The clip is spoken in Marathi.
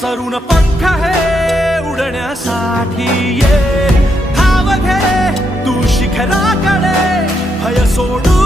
पसरून पंख हे उडण्यासाठी ये, धाव घे तू शिखराकडे, भय सोडू